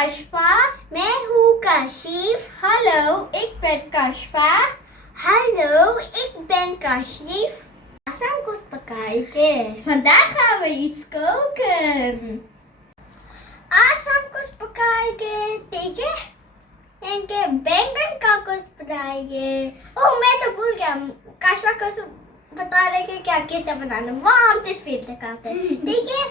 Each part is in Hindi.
Kashfa. मैं हूँ Kashif. Hallo, ik ben Kashfa. Hallo, ik ben Kashif. Samen kost bekijken. Vandaag gaan we iets koken. Asam kost bekijken. Tegen? En के बैंगन का कुछ बनाएंगे. ओह मैं तो भूल गया. काशवा को बता रहे कि क्या कैसे बनाना. Wauw, het is veel te koud. ठीक है?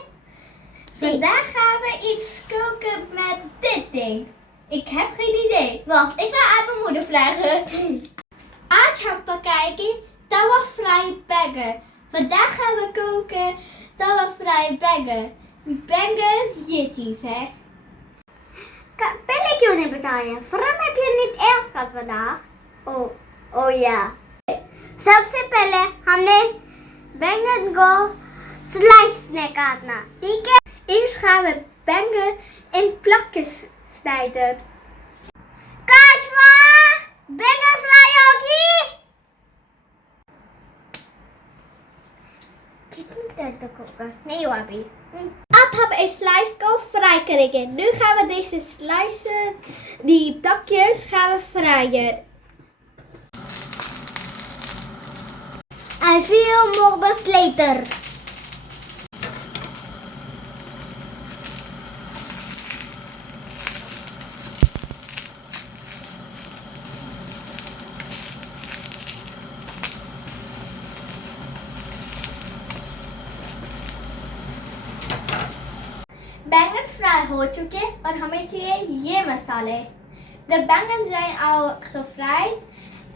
Vandaag gaan we iets koken met dit ding. Ik heb geen idee. Wacht, ik ga aan mijn moeder vragen. आज हम पकाएंगे तवा फ्राई बैंगन. Vandaag gaan we koken Tawa fry बैंगन. बैंगन ये चीज है. पहले क्यों नहीं बताया? Waarom heb je niet eerst gehad vandaag? Oh ja. सबसे पहले हमने बैंगन को स्लाइस में काटना. ठीक है? Eerst gaan we बैंगन in plakjes snijden. काशवा, बैंगन फ्राई होगी. कितनी देर तक होगा? नहीं हुआ अभी. Ab हम een slice को फ्राई करेंगे. Nu gaan we deze slices, die plakjes, gaan we fraaien. En 4 morgens later. बैंगन फ्राई हो चुके और हमें चाहिए ये मसाले. De बैंगन zijn al gefried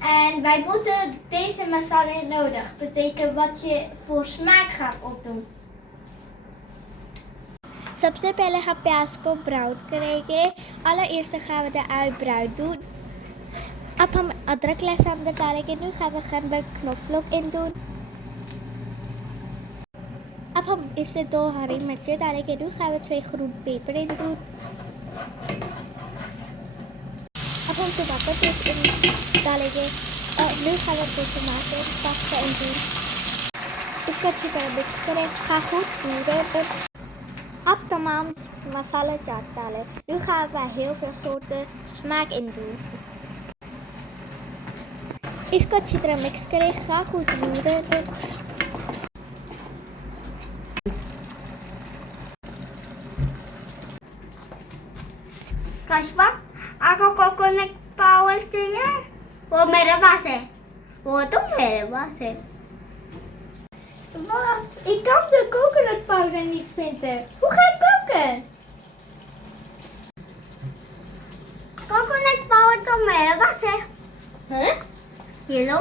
en wij moeten deze massa nodig. Betekent wat je voor smaak gaat opdoen. सबसे पहले हम प्याज को ब्राउन करेंगे. allereerst gaan we de ui bruin doen. अब हम अदरक लहसुन अंदर डालेंगे. Nu gaan we gember knoflook in doen. अब हम इससे 2 हरी मिर्चें डालेंगे. Nu gaan we 2 groen peper in doen. अब हम टमाटर पेस्ट in डालेंगे. Nu gaan we de tomaten pasta in doen. इसको अच्छी तरह मिक्स करें. Ga goed roeren. अब तमाम मसाला चाट डालें. Nu gaan we heel veel soorten smaak in doen. इसको अच्छी तरह मिक्स करें. Ga goed roeren. काशवा, आपको कोकोनट पाउडर चाहिए? वो मेरे पास है. वो तो मेरे पास है. Wat? Ik kan de coconut powder niet vinden. Hoe ga ik koken? Coconut powder तो मेरे पास है. Huh? ये लो.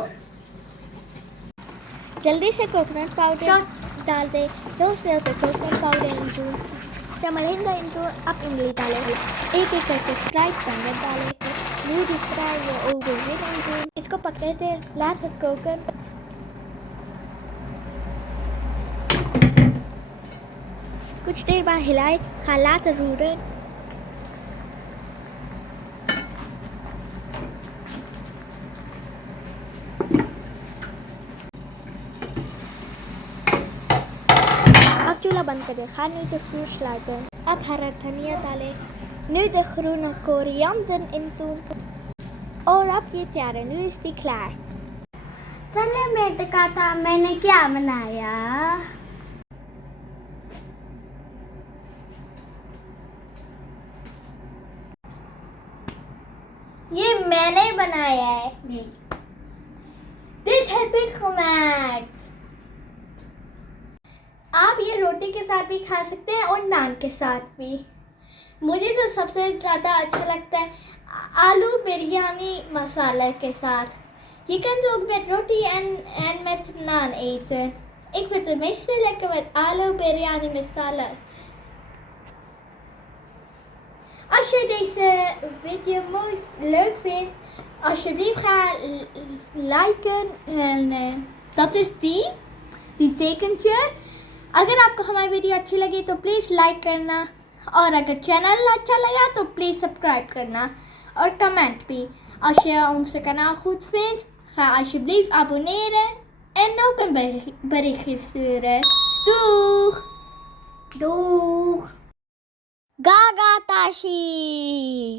जल्दी से कोकोनट पाउडर डाल दें. 2 spoon coconut powder in doen. Tamarindo in doen. Ab imli डालेंगे. एक करके फ्राइड बैंगन डालेंगे. Nu die fraaie overwinning in doen. इसको पकने दें. Laat het koken. कुछ देर बाद हिलाएं. Ga laten roeren. अब चूल्हा बंद कर दें. Ga nu de vuur sluiten. अब हरा धनिया डालें. Nu de groene koriander in doen. और अब ये तैयार है. Nu is die klaar. चलिए मैं दिखाता मैंने क्या बनाया. ये मैंने बनाया है. Nee. Dit heb ik gemaakt. आप ये रोटी के साथ भी खा सकते हैं और नान के साथ भी. मुझे तो सबसे ज़्यादा अच्छा लगता है आलू बिरयानी मसाला के साथ. Je kan het ook met roti en met naan eten. Ik vind het meestal lekker met alu biryani masala. Als je deze video leuk vindt, alsjeblieft ga liken. En dat is die tekentje. अगर आपको हमारी वीडियो अच्छी लगी तो प्लीज़ लाइक करना. और अगर चैनल अच्छा लगा तो प्लीज़ सब्सक्राइब करना. और कमेंट भी. Als je onze kanaal goed vindt, ga alsjeblieft abonneren en ook een berichtje sturen. Doeg! Doeg. Gaga Kashi!